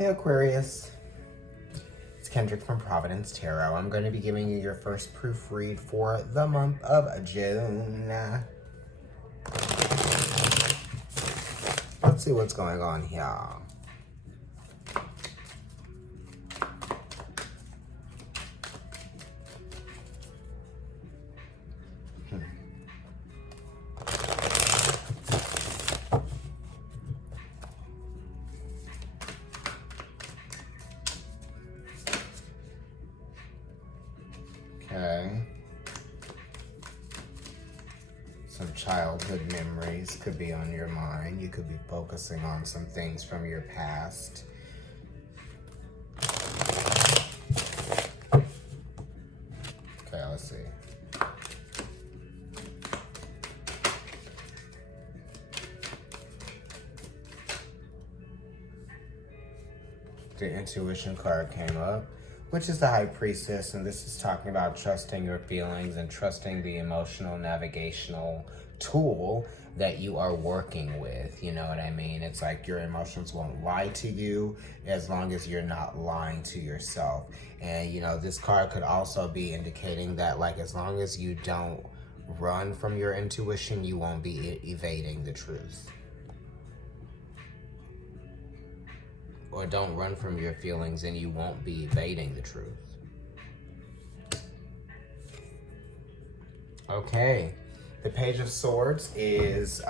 Hey Aquarius, it's Kendrick from Providence Tarot. I'm going to be giving you your first proofread for the month of June. Let's see what's going on here. Okay. Some childhood memories could be on your mind. You could be focusing on some things from your past. Okay, let's see. The intuition card came up, which is the High Priestess, and this is talking about trusting your feelings and trusting the emotional navigational tool that you are working with. You know what I mean? It's like your emotions won't lie to you as long as you're not lying to yourself. And you know, this card could also be indicating that, like, as long as you don't run from your intuition, you won't be evading the truth. Or don't run from your feelings and you won't be evading the truth. Okay, the Page of Swords is,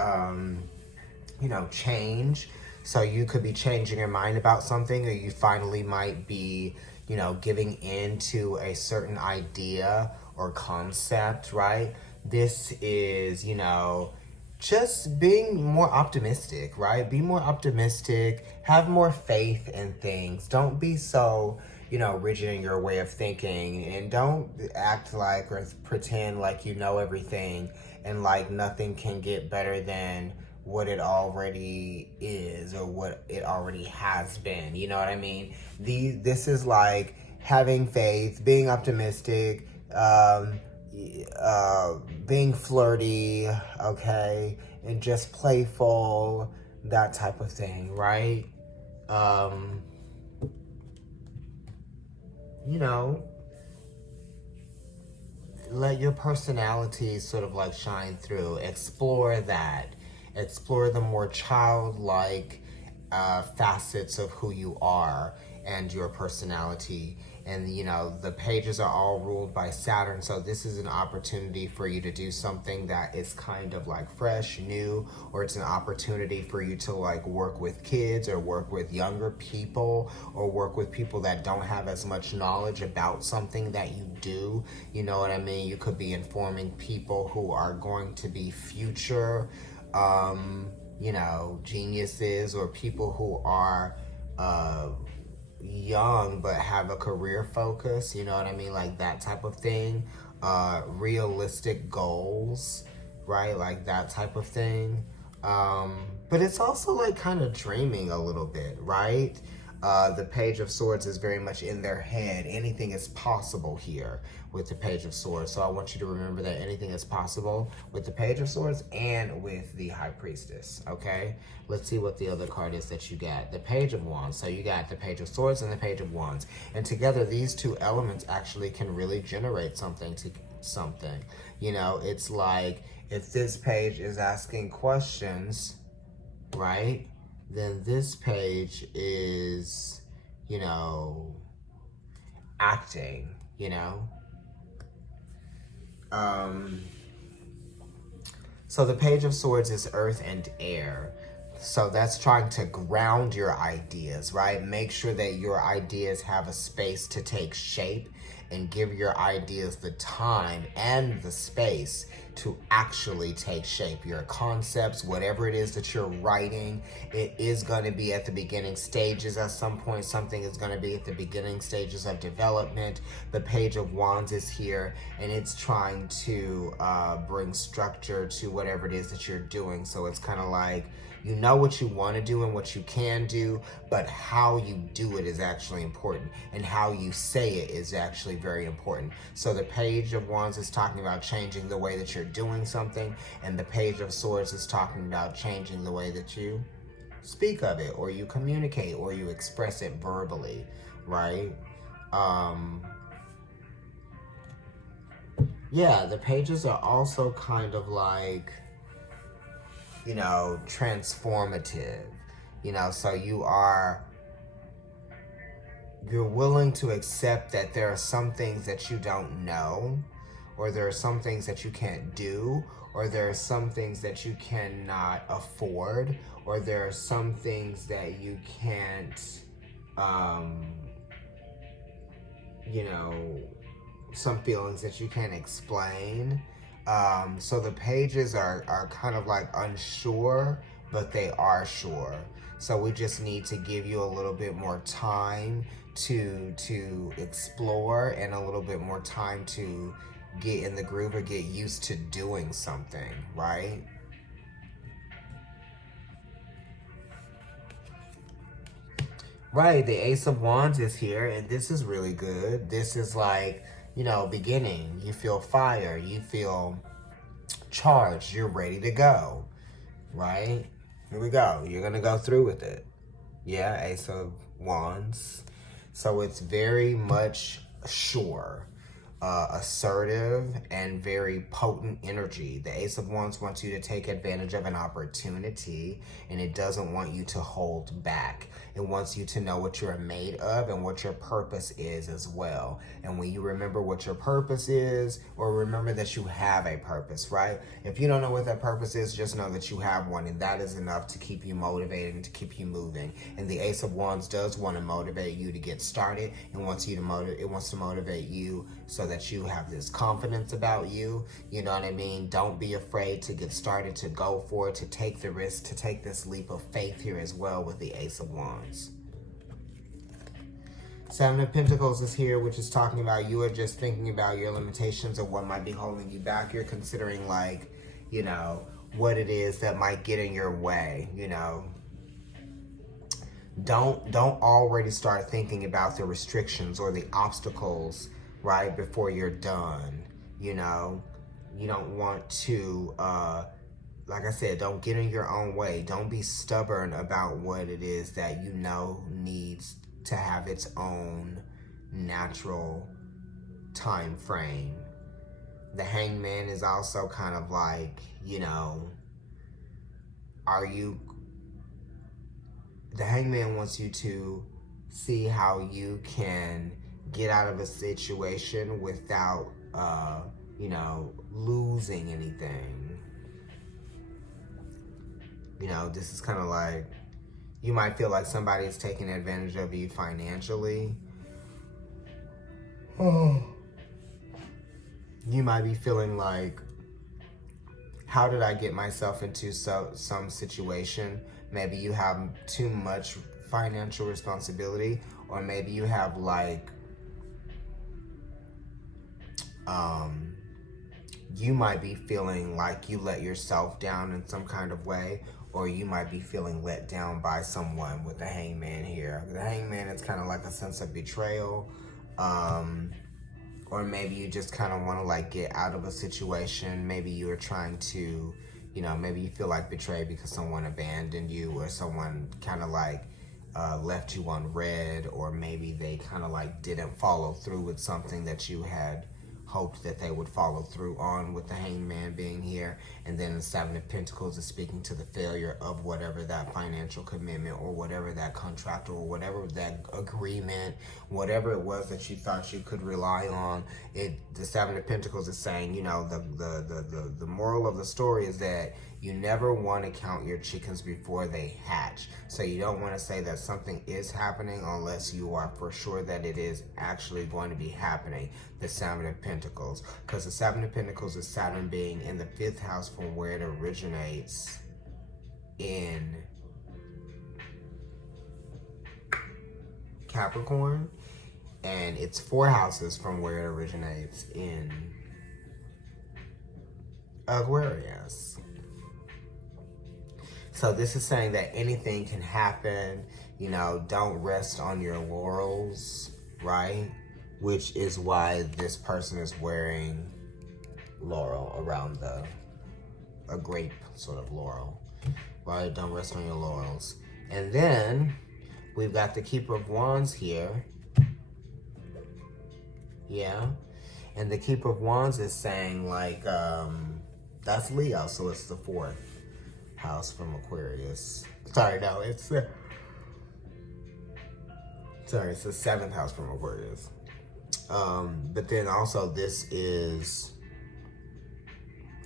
you know, change. So you could be changing your mind about something, or you finally might be, you know, giving in to a certain idea or concept, right? This is, you know, just being more optimistic, right? Be more optimistic, have more faith in things. Don't be so, you know, rigid in your way of thinking, and don't act like or pretend like you know everything and like nothing can get better than what it already is or what it already has been. You know what I mean? This is like having faith, being optimistic, being flirty, okay, and just playful, that type of thing, right? You know, let your personality sort of like shine through. Explore that. Explore the more childlike facets of who you are and your personality. And you know, the pages are all ruled by Saturn, so this is an opportunity for you to do something that is kind of like fresh, new, or it's an opportunity for you to like work with kids or work with younger people or work with people that don't have as much knowledge about something that you do. You know what I mean? You could be informing people who are going to be future you know, geniuses, or people who are young but have a career focus, you know what I mean, like that type of thing. Realistic goals, right? Like that type of thing. But it's also like kind of dreaming a little bit, right? The Page of Swords is very much in their head. Anything is possible here with the Page of Swords. So I want you to remember that anything is possible with the Page of Swords and with the High Priestess, okay? Let's see what the other card is that you got. The Page of Wands. So you got the Page of Swords and the Page of Wands. And together, these two elements actually can really generate something. You know, it's like if this page is asking questions, right? Then this page is, you know, acting, you know? So the Page of Swords is earth and air. So that's trying to ground your ideas, right? Make sure that your ideas have a space to take shape, and give your ideas the time and the space to actually take shape. Your concepts, whatever it is that you're writing, it is going to be at the beginning stages. At some point, something is going to be at the beginning stages of development. The Page of Wands is here, and it's trying to bring structure to whatever it is that you're doing. So it's kind of like, you know what you want to do and what you can do, but how you do it is actually important, and how you say it is actually very important. So the Page of Wands is talking about changing the way that you're doing something, and the Page of Swords is talking about changing the way that you speak of it, or you communicate, or you express it verbally, right? Yeah, the pages are also kind of like, you know, transformative, you know, so you're willing to accept that there are some things that you don't know, or there are some things that you can't do, or there are some things that you cannot afford, or there are some things that you can't, you know, some feelings that you can't explain. So the pages are kind of like unsure, but they are sure. So we just need to give you a little bit more time to explore, and a little bit more time to get in the groove or get used to doing something, right? Right, the Ace of Wands is here, and this is really good. This is like, you know, beginning. You feel fire, you feel charged, you're ready to go, right? Here we go. You're going to go through with it. Yeah, Ace of Wands. So it's very much sure, assertive, and very potent energy. The Ace of Wands wants you to take advantage of an opportunity, and it doesn't want you to hold back. It wants you to know what you're made of and what your purpose is as well. And when you remember what your purpose is, or remember that you have a purpose, right? If you don't know what that purpose is, just know that you have one, and that is enough to keep you motivated and to keep you moving. And the Ace of Wands does want to motivate you to get started, and wants you to it wants to motivate you so that you have this confidence about you. You know what I mean? Don't be afraid to get started, to go for it, to take the risk, to take this leap of faith here as well with the Ace of Wands. Seven of Pentacles is here, which is talking about you are just thinking about your limitations or what might be holding you back. You're considering, like, you know, what it is that might get in your way, you know. Don't already start thinking about the restrictions or the obstacles right before you're done, you know. You don't want to like I said, don't get in your own way. Don't be stubborn about what it is that you know needs to have its own natural time frame. The Hangman is also kind of like, you know, the Hangman wants you to see how you can get out of a situation without, you know, losing anything. You know, this is kind of like, you might feel like somebody's taking advantage of you financially. Oh. You might be feeling like, how did I get myself into some situation? Maybe you have too much financial responsibility, or maybe you have like, you might be feeling like you let yourself down in some kind of way, or you might be feeling let down by someone with the Hangman here. The Hangman is kind of like a sense of betrayal, or maybe you just kind of want to like get out of a situation. Maybe you're trying to, you know, maybe you feel like betrayed because someone abandoned you, or someone kind of like left you on red, or maybe they kind of like didn't follow through with something that you had hoped that they would follow through on, with the Hangman being here. And then the Seven of Pentacles is speaking to the failure of whatever that financial commitment, or whatever that contract, or whatever that agreement, whatever it was that you thought you could rely on. The Seven of Pentacles is saying, you know, the moral of the story is that you never want to count your chickens before they hatch. So you don't want to say that something is happening unless you are for sure that it is actually going to be happening. The Seven of Pentacles. Because the Seven of Pentacles is Saturn being in the 5th house from where it originates in Capricorn. And it's 4 houses from where it originates in Aquarius. So this is saying that anything can happen, you know, don't rest on your laurels, right? Which is why this person is wearing laurel around a grape sort of laurel, right? Don't rest on your laurels. And then we've got the Keeper of Wands here. Yeah. And the Keeper of Wands is saying like, that's Leo, so it's the 4th house from Aquarius. Sorry, no, it's the 7th house from Aquarius. But then also this is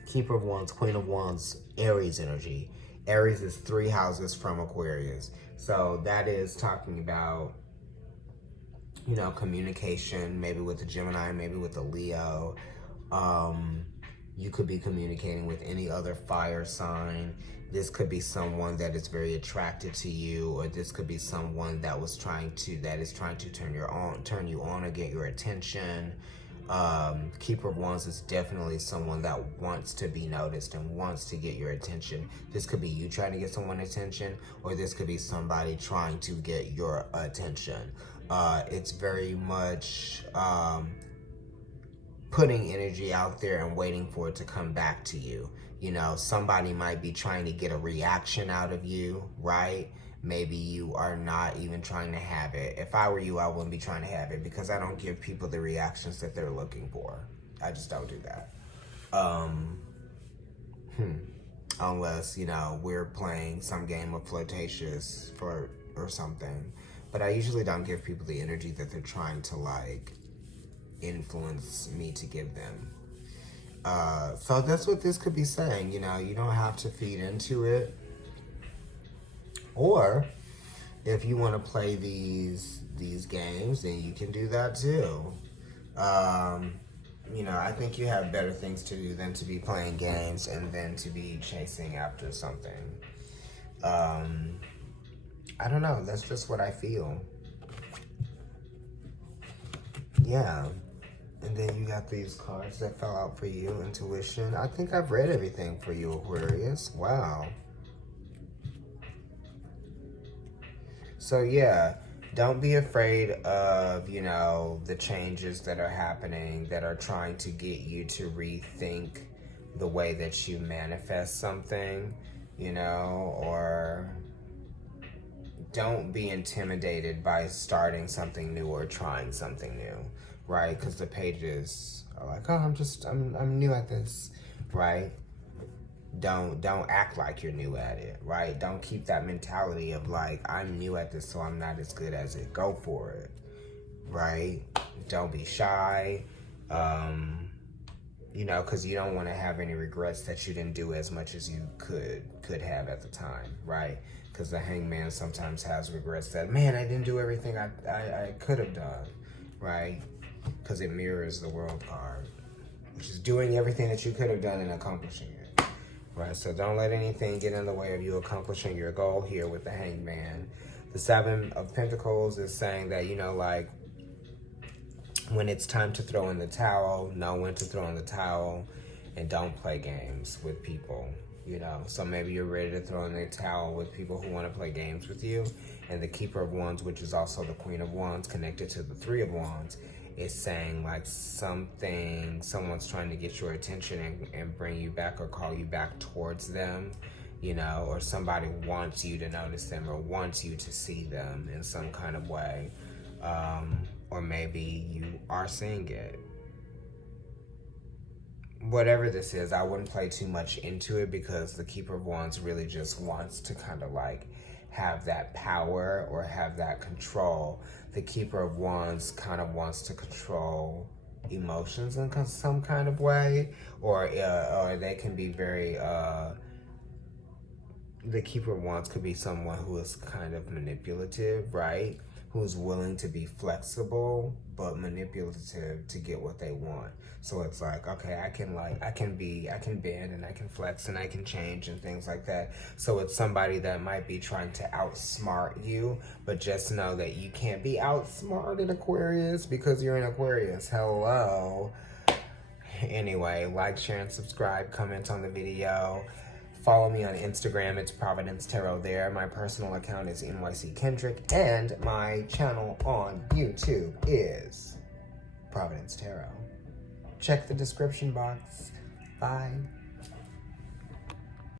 Keeper of Wands, Queen of Wands, Aries energy. Aries is 3 houses from Aquarius. So that is talking about, you know, communication, maybe with the Gemini, maybe with the Leo. You could be communicating with any other fire sign. This could be someone that is very attracted to you, or this could be someone that is trying to turn you on or get your attention. Keeper of Wands is definitely someone that wants to be noticed and wants to get your attention. This could be you trying to get someone's attention, or this could be somebody trying to get your attention. It's very much putting energy out there and waiting for it to come back to you. You know, somebody might be trying to get a reaction out of you, right? Maybe you are not even trying to have it. If I were you, I wouldn't be trying to have it, because I don't give people the reactions that they're looking for. I just don't do that. Unless, you know, we're playing some game of flirtatious flirt or something. But I usually don't give people the energy that they're trying to, like, influence me to give them. So that's what this could be saying. You know, you don't have to feed into it. Or if you want to play these games, then you can do that too. You know, I think you have better things to do than to be playing games and then to be chasing after something. I don't know. That's just what I feel. Yeah. And then you got these cards that fell out for you. Intuition. I think I've read everything for you, Aquarius. Wow. So yeah, don't be afraid of, you know, the changes that are happening that are trying to get you to rethink the way that you manifest something, you know, or don't be intimidated by starting something new or trying something new, right? Because the pages are like, oh, I'm new at this, right? Don't act like you're new at it, right? Don't keep that mentality of like, I'm new at this, so I'm not as good as it. Go for it, right? Don't be shy, you know, because you don't want to have any regrets that you didn't do as much as you could have at the time, right? Because the hangman sometimes has regrets that, man, I didn't do everything I could have done, right? Because it mirrors the world card, which is doing everything that you could have done and accomplishing it, right? So don't let anything get in the way of you accomplishing your goal here with the hangman. The 7 of Pentacles is saying that, you know, like, when it's time to throw in the towel, know when to throw in the towel, and don't play games with people, you know. So maybe you're ready to throw in the towel with people who want to play games with you. And the Keeper of Wands, which is also the Queen of Wands connected to the 3 of Wands, is saying like someone's trying to get your attention and bring you back or call you back towards them, you know, or somebody wants you to notice them or wants you to see them in some kind of way. Or maybe you are seeing it. Whatever this is, I wouldn't play too much into it, because the Keeper of Wands really just wants to kind of like have that power or have that control. The Keeper of Wands kind of wants to control emotions in some kind of way, or they can be very, the Keeper of Wands could be someone who is kind of manipulative, right? Who's willing to be flexible but manipulative to get what they want. So it's like, okay, I can bend and I can flex and I can change and things like that. So it's somebody that might be trying to outsmart you, but just know that you can't be outsmarted, Aquarius, because you're in Aquarius. Hello. Anyway, like, share, and subscribe. Comment on the video. Follow me on Instagram, it's Providence Tarot there. My personal account is NYC Kendrick, and my channel on YouTube is Providence Tarot. Check the description box. Bye.